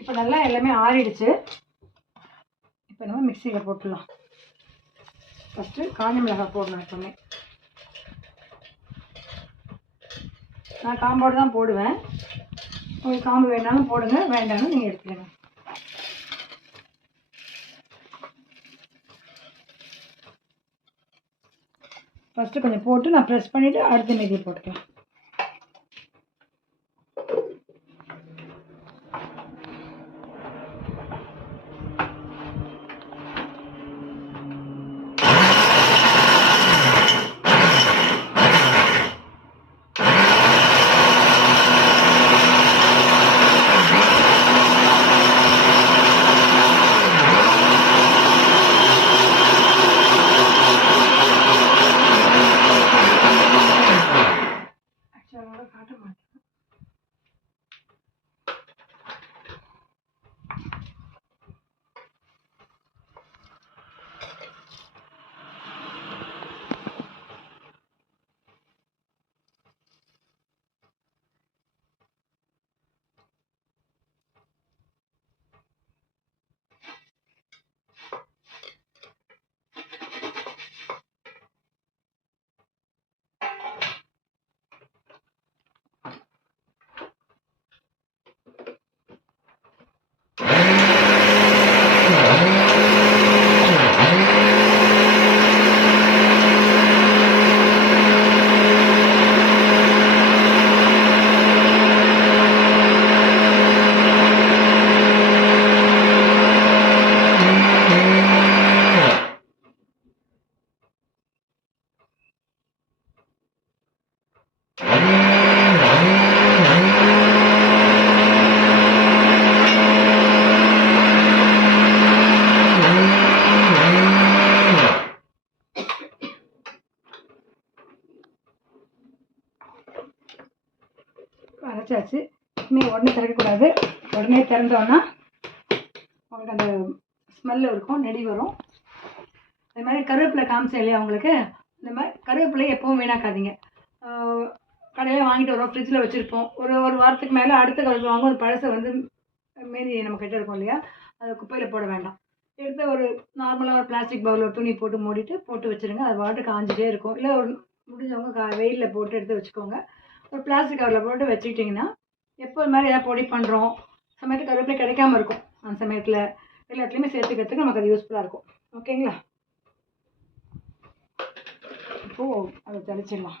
இப்போ நல்லா எல்லாமே ஆறிடுச்சு. இப்போ நம்ம மிக்சியில் போட்டுடலாம். ஃபஸ்ட்டு காஞ்ச மிளகாய் போடணும். எப்பவுமே நான் காம்போடு தான் போடுவேன். உங்களுக்கு காம்பு வேணாலும் போடுங்க, வேண்டாலும் நீங்கள் எடுத்துக்கங்க. ஃபஸ்ட்டு கொஞ்சம் போட்டு நான் ப்ரெஸ் பண்ணிவிட்டு அடுத்த மீதியை போட்டுக்கலாம். அரைச்சாச்சு. இனிமேல் உடனே திறக்கக்கூடாது. உடனே திறந்தோன்னா உங்களுக்கு அந்த ஸ்மெல்லு இருக்கும், நெடி வரும். அது மாதிரி கருவேப்பிலை காமிச்சேன் இல்லையா உங்களுக்கு, இந்த மாதிரி கருவேப்பிலையை எப்பவும் வீணாக்காதீங்க. கடையில் வாங்கிட்டு வரோம், ஃப்ரிட்ஜில் வச்சுருப்போம். ஒரு வாரத்துக்கு மேலே அடுத்த கருவேப்பிலை வாங்க ஒரு பழசை வந்து மீறி நம்ம கிட்ட இருக்கும் இல்லையா, அதை குப்பையில் போட வேண்டாம். எடுத்து ஒரு நார்மலாக ஒரு பிளாஸ்டிக் பவுலில் ஒரு துணி போட்டு மூடிட்டு போட்டு வச்சுருங்க. அது வாட்டு காஞ்சிட்டே இருக்கும். இல்லை ஒரு முடிஞ்சவங்க வெயிலில் போட்டு எடுத்து வச்சுக்கோங்க. ஒரு பிளாஸ்டிக் கவரில் போட்டு வச்சுக்கிட்டிங்கன்னா எப்போ இது மாதிரி எதாவது பொடி பண்ணுறோம் சமயத்துக்கு கருவேப்பிலை கிடைக்காம இருக்கும், அந்த சமயத்தில் எல்லாத்துலேயுமே சேர்த்துக்கிறதுக்கு நமக்கு அது யூஸ்ஃபுல்லாக இருக்கும். ஓகேங்களா? இப்போது அதை தெளிச்சிடலாம்.